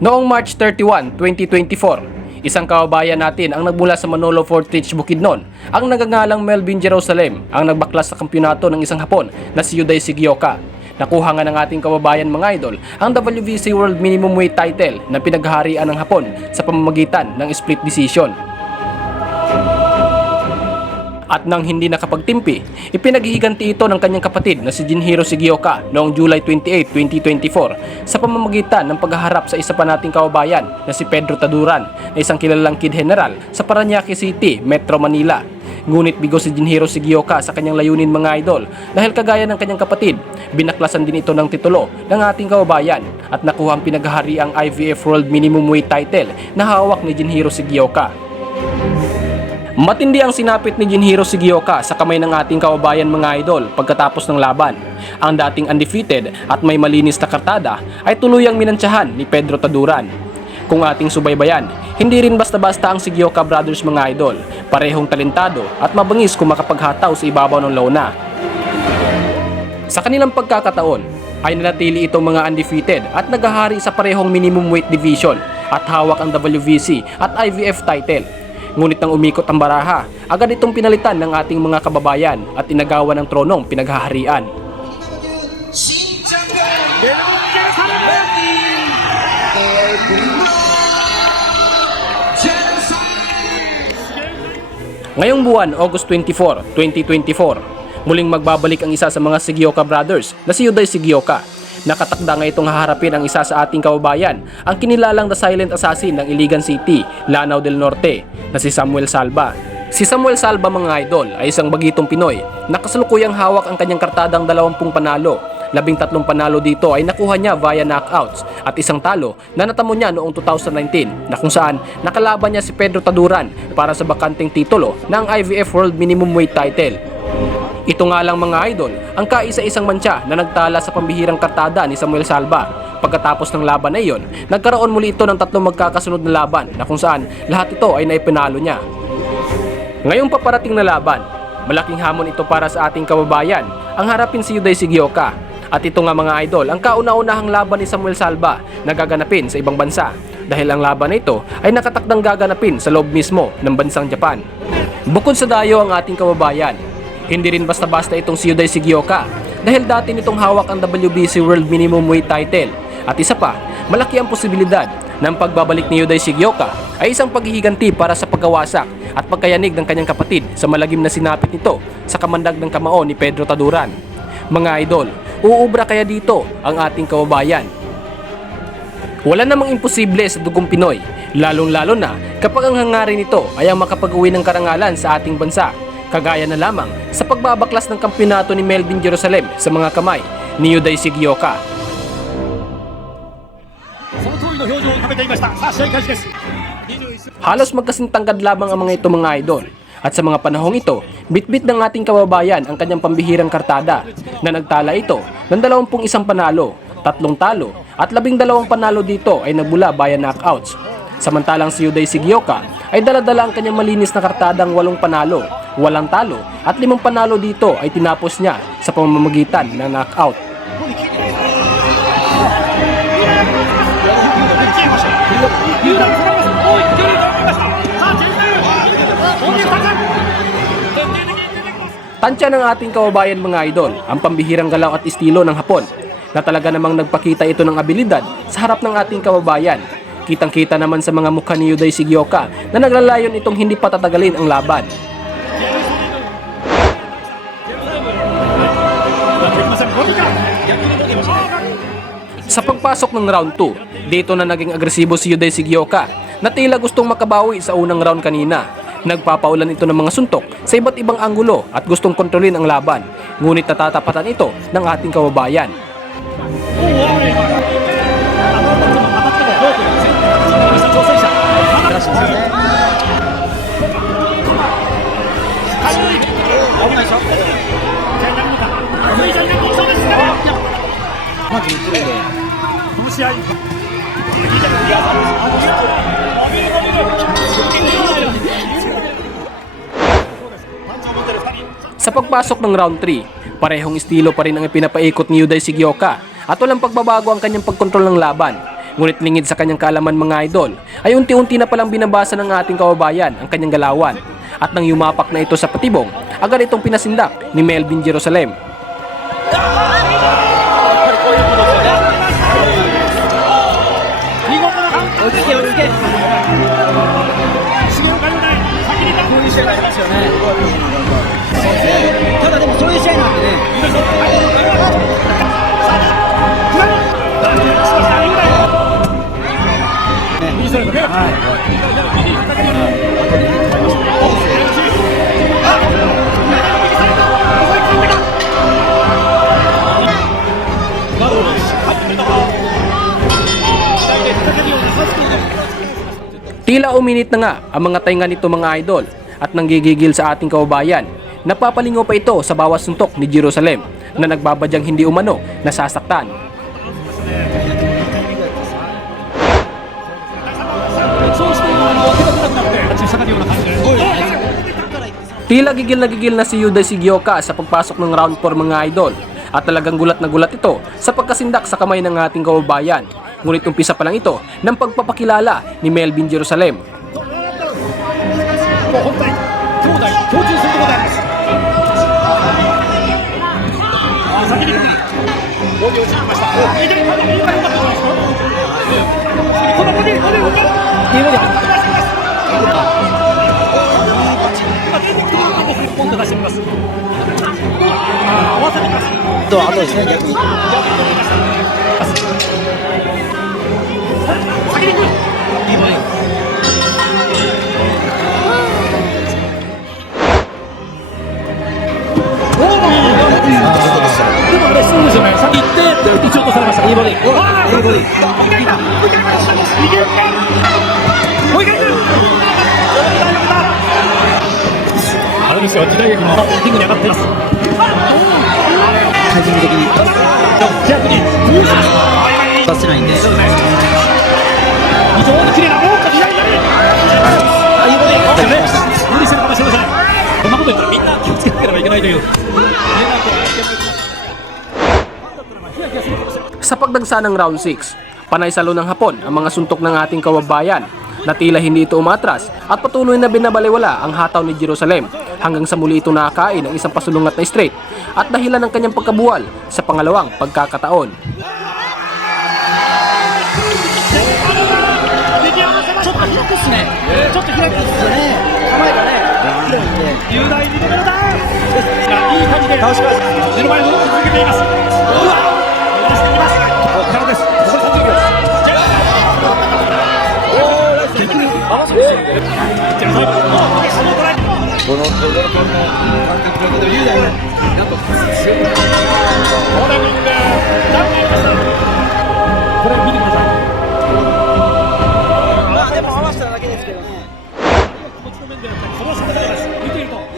Noong March 31, 2024, isang kababayan natin ang nagmula sa Manolo Fortich, Bukidnon, ang nagangalang Melvin Jerusalem ang nagbaklas sa kampyonato ng isang Hapon na si Yuday Sigioka. Nakuha nga ng ating kababayan mga idol ang WBC World Minimum Weight title na pinaghaharian ng Hapon sa pamamagitan ng split decision. At nang hindi nakapagtimpi, ipinaghihiganti ito ng kanyang kapatid na si Jinhiro Sigioka noong July 28, 2024 sa pamamagitan ng paghaharap sa isa pa nating kababayan na si Pedro Taduran na isang kilalang kid general sa Parañaque City, Metro Manila. Ngunit bigo si Jinhiro Sigioka sa kanyang layunin mga idol dahil kagaya ng kanyang kapatid, binaklasan din ito ng titulo ng ating kababayan at nakuha ang pinaghahariang IVF World Minimum Weight title na hawak ni Jinhiro Sigioka. Matindi ang sinapit ni Jinhiro Sigioka sa kamay ng ating kababayan mga idol pagkatapos ng laban. Ang dating undefeated at may malinis na kartada ay tuluyang minantsahan ni Pedro Taduran. Kung ating subaybayan, hindi rin basta-basta ang Sigioka brothers mga idol, parehong talentado at mabangis kung makapaghataw sa ibabaw ng lona. Sa kanilang pagkakataon, ay nanatili itong mga undefeated at naghahari sa parehong minimum weight division at hawak ang WBC at IVF title. Ngunit nang umikot ang baraha, agad itong pinalitan ng ating mga kababayan at inagawan ng tronong pinaghaharian. Ngayong buwan, August 24, 2024, muling magbabalik ang isa sa mga Sigioka brothers na si Yuday Sigioka. Nakatakda nga itong haharapin ang isa sa ating kababayan, ang kinilalang the silent assassin ng Iligan City, Lanao del Norte, na si Samuel Salva. Si Samuel Salva mga idol ay isang bagitong Pinoy na kasalukuyang hawak ang kanyang kartadang 20 panalo. 13 panalo dito ay nakuha niya via knockouts at isang talo na natamo niya noong 2019 na kung saan nakalaban niya si Pedro Taduran para sa bakanteng titulo ng IVF World Minimum Weight title. Ito nga lang mga idol, ang kaisa-isang mantsa na nagtala sa pambihirang kartada ni Samuel Salva. Pagkatapos ng laban na iyon, nagkaroon muli ito ng 3 magkakasunod na laban na kung saan lahat ito ay naipinalo niya. Ngayong paparating na laban, malaking hamon ito para sa ating kababayan, ang harapin si Yuday Sigioka. At ito nga mga idol, ang kauna-unahang laban ni Samuel Salva na gaganapin sa ibang bansa dahil ang laban na ito ay nakatakdang gaganapin sa loob mismo ng bansang Japan. Bukod sa dayo ang ating kababayan, hindi rin basta-basta itong si Yuday Sigioka dahil dati nitong hawak ang WBC World Minimum Weight title. At isa pa, malaki ang posibilidad ng pagbabalik ni Yuday Sigioka ay isang paghihiganti para sa pagkawasak at pagkayanig ng kanyang kapatid sa malagim na sinapit nito sa kamandag ng kamao ni Pedro Taduran. Mga idol, uubra kaya dito ang ating kababayan? Wala namang imposible sa dugong Pinoy, lalong-lalo na kapag ang hangarin nito ay ang makapag-uwi ng karangalan sa ating bansa. Kagaya na lamang sa pagbabaklas ng kampyonato ni Melvin Jerusalem sa mga kamay ni Yuday Sigioka. Halos magkasintangkad lamang ang mga ito mga idol. At sa mga panahong ito, bitbit ng ating kababayan ang kanyang pambihirang kartada na nagtala ito ng 21 panalo, 3 talo at 12 panalo dito ay nagbula via knockouts. Samantalang si Yuday Sigioka ay dala-dala ang kanyang malinis na kartadang 8 panalo, 8 talo at 5 panalo dito ay tinapos niya sa pamamagitan ng knockout. Tansya ng ating kababayan mga idol ang pambihirang galaw at estilo ng Hapon na talaga namang nagpakita ito ng abilidad sa harap ng ating kababayan. Kitang-kita naman sa mga mukha ni Yuday Sigioka na naglalayon itong hindi patatagalin ang laban. Sa pagpasok ng round 2, dito na naging agresibo si Yuday Sigioka na tila gustong makabawi sa unang round kanina. Nagpapaulan ito ng mga suntok sa iba't ibang anggulo at gustong kontrolin ang laban. Ngunit natatapatan ito ng ating kababayan. Sa pagpasok ng round 3, parehong estilo pa rin ang ipinapaikot ni Yuday Sigioka at walang pagbabago ang kanyang pagkontrol ng laban. Ngunit lingid sa kanyang kaalaman mga idol, ay unti-unti na palang binabasa ng ating kababayan ang kanyang galawan. At nang yumapak na ito sa patibong, agad itong pinasindak ni Melvin Jerusalem. Tila uminit na nga ang mga tainga nito mga idol at nanggigigil sa ating kababayan. Napapalingaw pa ito sa bawat suntok ni Jerusalem na nagbabadyang hindi umano nasasaktan. Tila gigil na si Yuday Sigioka sa pagpasok ng round 4 mga idol at talagang gulat na gulat ito sa pagkasindak sa kamay ng ating kababayan. Ngunit umpisa pa lang ito ng pagpapakilala ni Melvin Jerusalem. Sa pagdagsa ng round 6, panay salo ng hapon ang mga suntok ng ating kababayan na tila hindi ito umatras at patuloy na binabaliwala ang hataw ni Jerusalem hanggang sa muli ito nakakain ng isang pasulungat na straight at dahilan ng kanyang pagkabuwal sa pangalawang pagkakataon.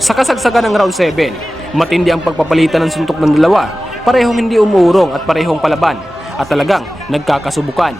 Sa kasagsagan ng round 7, matindi ang pagpapalitan ng suntok ng dalawa, parehong hindi umuurong at parehong palaban at talagang nagkakasubukan.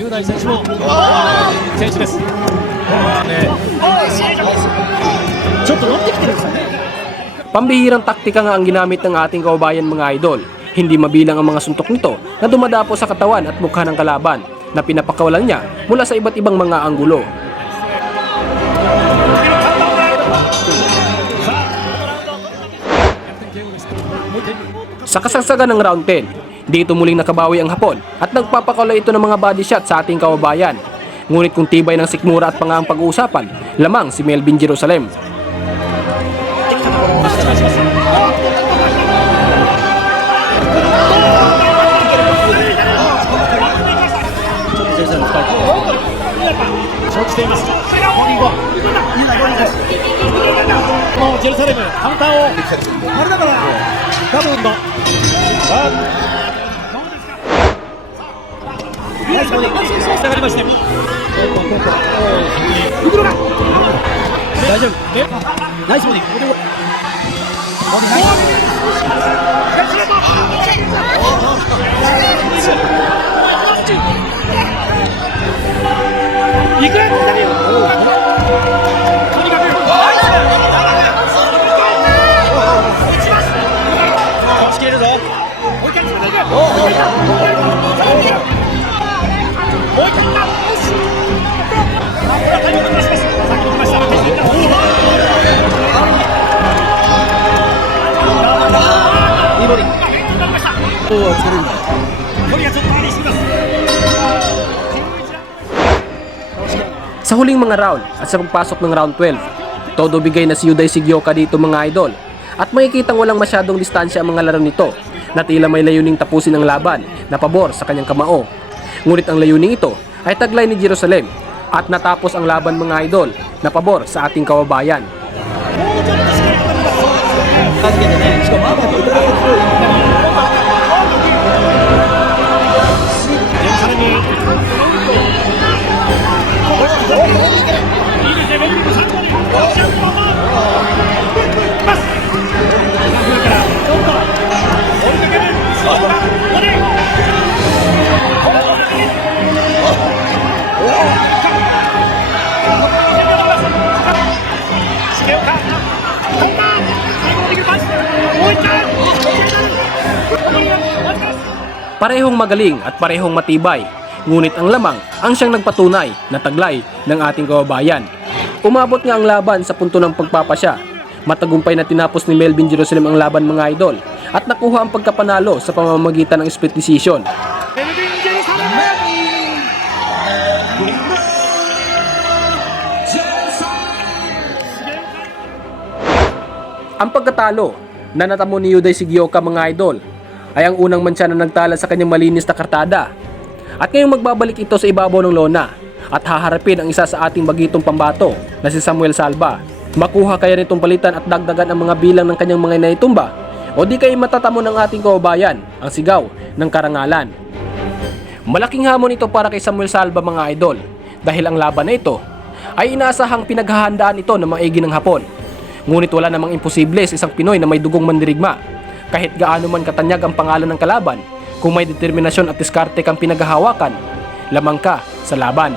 Yuday選手も選手です。ちょっと乗ってきてるんですよね。Pambihirang taktika nga ang ginamit ng ating kababayan mga idol. Hindi mabilang ang mga suntok nito na dumadapo sa katawan at mukha ng kalaban na pinapakawalan niya mula sa iba't ibang mga anggulo. Sa kasagsagan ng round 10, dito muling nakabawi ang Hapon at nagpapakaulay ito ng mga body shot sa ating kababayan. Ngunit kung tibay ng sikmura at pangaang pag-uusapan, lamang si Melvin Jerusalem. しています。もうジェルサレムカウンターをあれだから多分の下がりまして袋が大丈夫ナイスボディいくらとにかく打ち切れるぞ。もう一回詰めていく。もう一回タイムを出します。先に来ました。いいボディ。おお、作るんだ。距離がちょっと離しています。Sa huling mga round at sa pagpasok ng round 12, todo bigay na si Yuday Sigioka dito mga idol at makikitang walang masyadong distansya ang mga laro nito na tila may layuning tapusin ang laban na pabor sa kanyang kamao. Ngunit ang layuning ito ay taglay ni Jerusalem at natapos ang laban mga idol na pabor sa ating kababayan. Parehong magaling at parehong matibay, ngunit ang lamang ang siyang nagpatunay na taglay ng ating kababayan. Umabot nga ang laban sa punto ng pagpapasya. Matagumpay na tinapos ni Melvin Jerusalem ang laban mga idol at nakuha ang pagkapanalo sa pamamagitan ng split decision. Ang pagkatalo na natamo ni Yuday Sigioka mga idol ay ang unang mantsa na nagtala sa kanyang malinis na kartada. At ngayong magbabalik ito sa ibabaw ng lona at haharapin ang isa sa ating bagitong pambato na si Samuel Salva. Makuha kaya nitong palitan at dagdagan ang mga bilang ng kanyang mga naitumba o di kaya matatamo ng ating kababayan ang sigaw ng karangalan. Malaking hamon ito para kay Samuel Salva mga idol dahil ang laban na ito ay inaasahang pinaghahandaan ito ng maigi ng Hapon. Ngunit wala namang imposible sa isang Pinoy na may dugong mandirigma. Kahit gaano man katanyag ang pangalan ng kalaban, kung may determinasyon at diskarte kang pinaghahawakan, lamang ka sa laban.